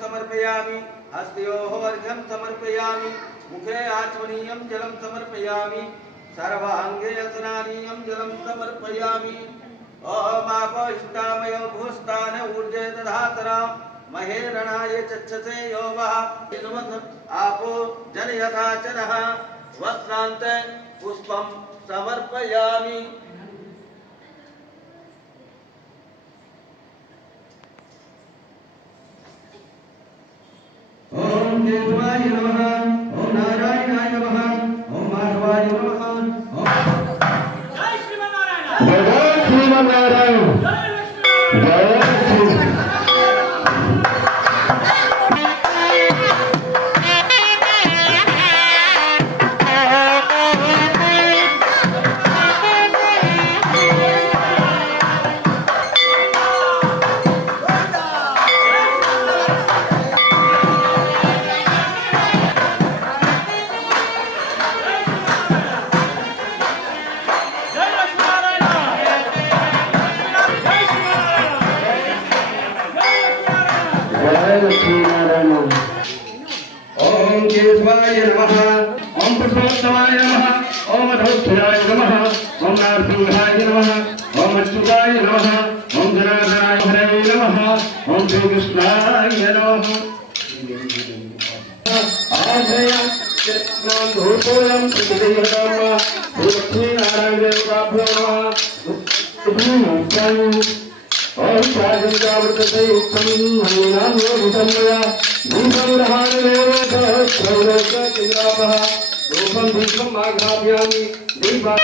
समर्पयामि हस्तयोः अर्घ्यं समर्पयामि मुखे आचमनीयं जलं समर्पयामि सर्वाङ्गे स्नानीयं जलं समर्पयामि। इष्टामय दधातरा महेरणाय चक्षसे यो वः आपो जन यथा चरः। वस्त्रान्ते पुष्पं समर्पयामि। ओम देवाय नमः। जय लक्ष्मी नारायण ओम केशवाय नमः ओम पुरुषोत्तमाय नमः ओम अधोत्थाय नमः ओम नारसिंहाय नमः ओम अच्युताय नमः ओम जनार्दनाय हरे नमः ओम श्रीकृष्णाय नमः आजय चक्रम भूतोयम श्री लक्ष्मी नारायण देवताभ्यो नमः దీపం దీపం ఆఘ్రామ్యామి దీపా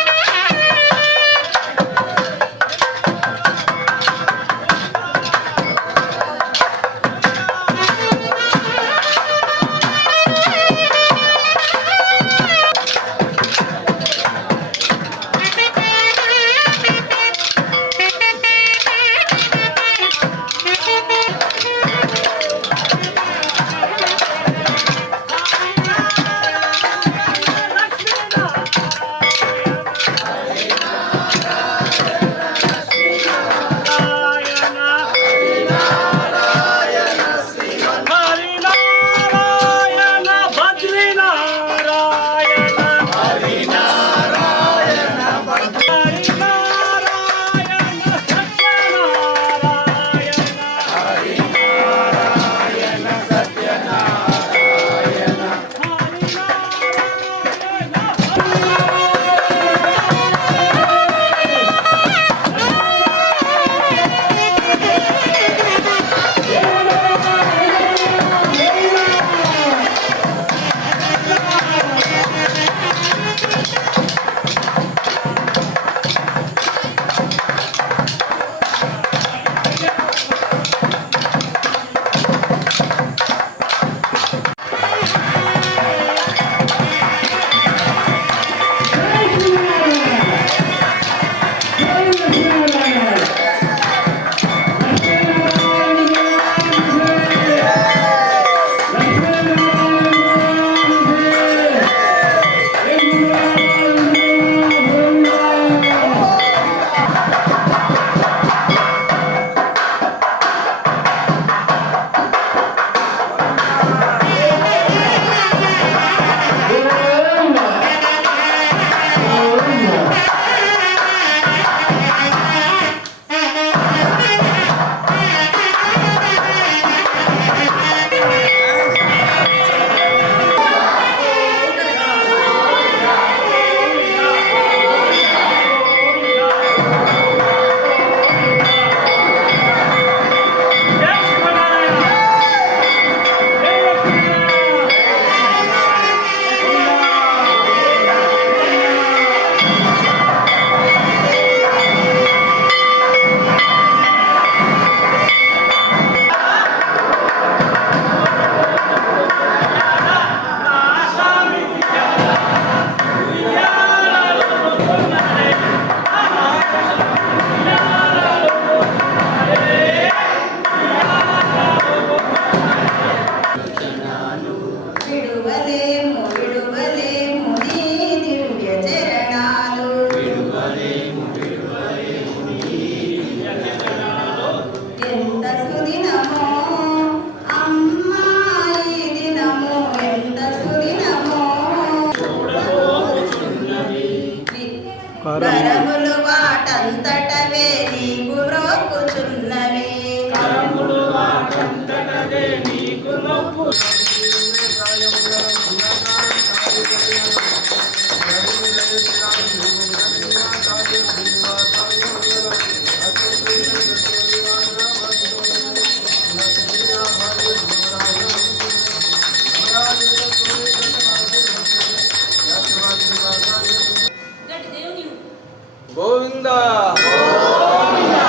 கோவிந்தா.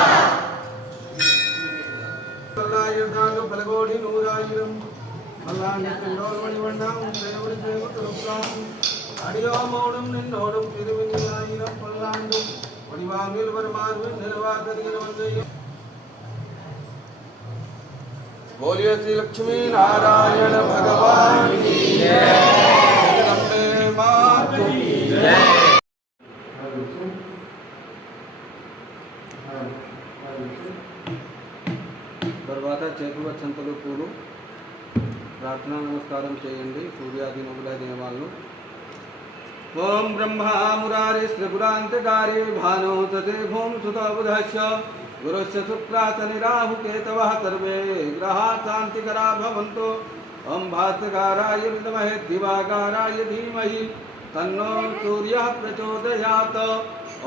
பல்லாயிரத்தாங்க பல கோடி நூறாயிரம். அடியோமோடும் நின்னோடும் திருவிஞ்ஞாயிரம் பல்லாண்டும். ஒளிவாங்கில் வருமாறு நிர்வாகத்தில் வந்தையும். बोलिए श्री పట్న నమస్కారం చేయండి. సూర్యాది మొదలైన వాళ్ళు ఓం బ్రహ్మా మురారి శ్రిపురాంతకారి భానో సతే భూం సుతబుధశ్చ గురుశ్చ శుక్రాచ నిరాహుకేతవः సర్వే గ్రహా శాంతికరా భవంతో. ఓం భాస్కరాయ విద్మహే దివాకారాయ ధీమహి. తన్నో సూర్యः ప్రచోదయాత్.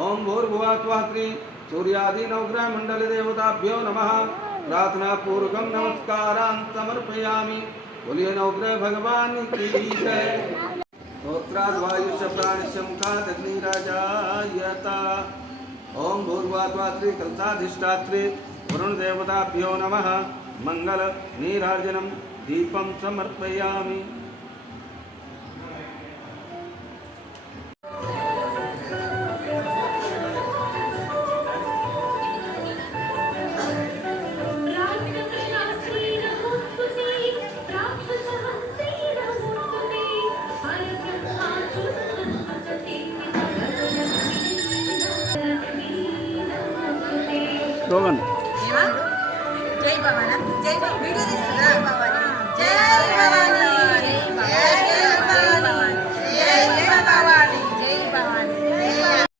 ఓం భూర్భువా త్వా శ్రీ సూర్యాదినవగ్రహమండలదేవతాభ్యో నమః. ప్రార్థనాపూర్వకం నమస్కారాन् సమర్పయామి. बोलिए नवग्रह भगवान की जय। प्राण वायुष्य अग्नि राजा यता ओम भूर्वात्वा श्री कलसाधिष्ठात्रे वरुण देवताभ्यो नमः। मंगल नीराजनम दीपम समर्पयामि। ఏమా? జై భవానా జై వీడియో తీస్తుందా భవాని జై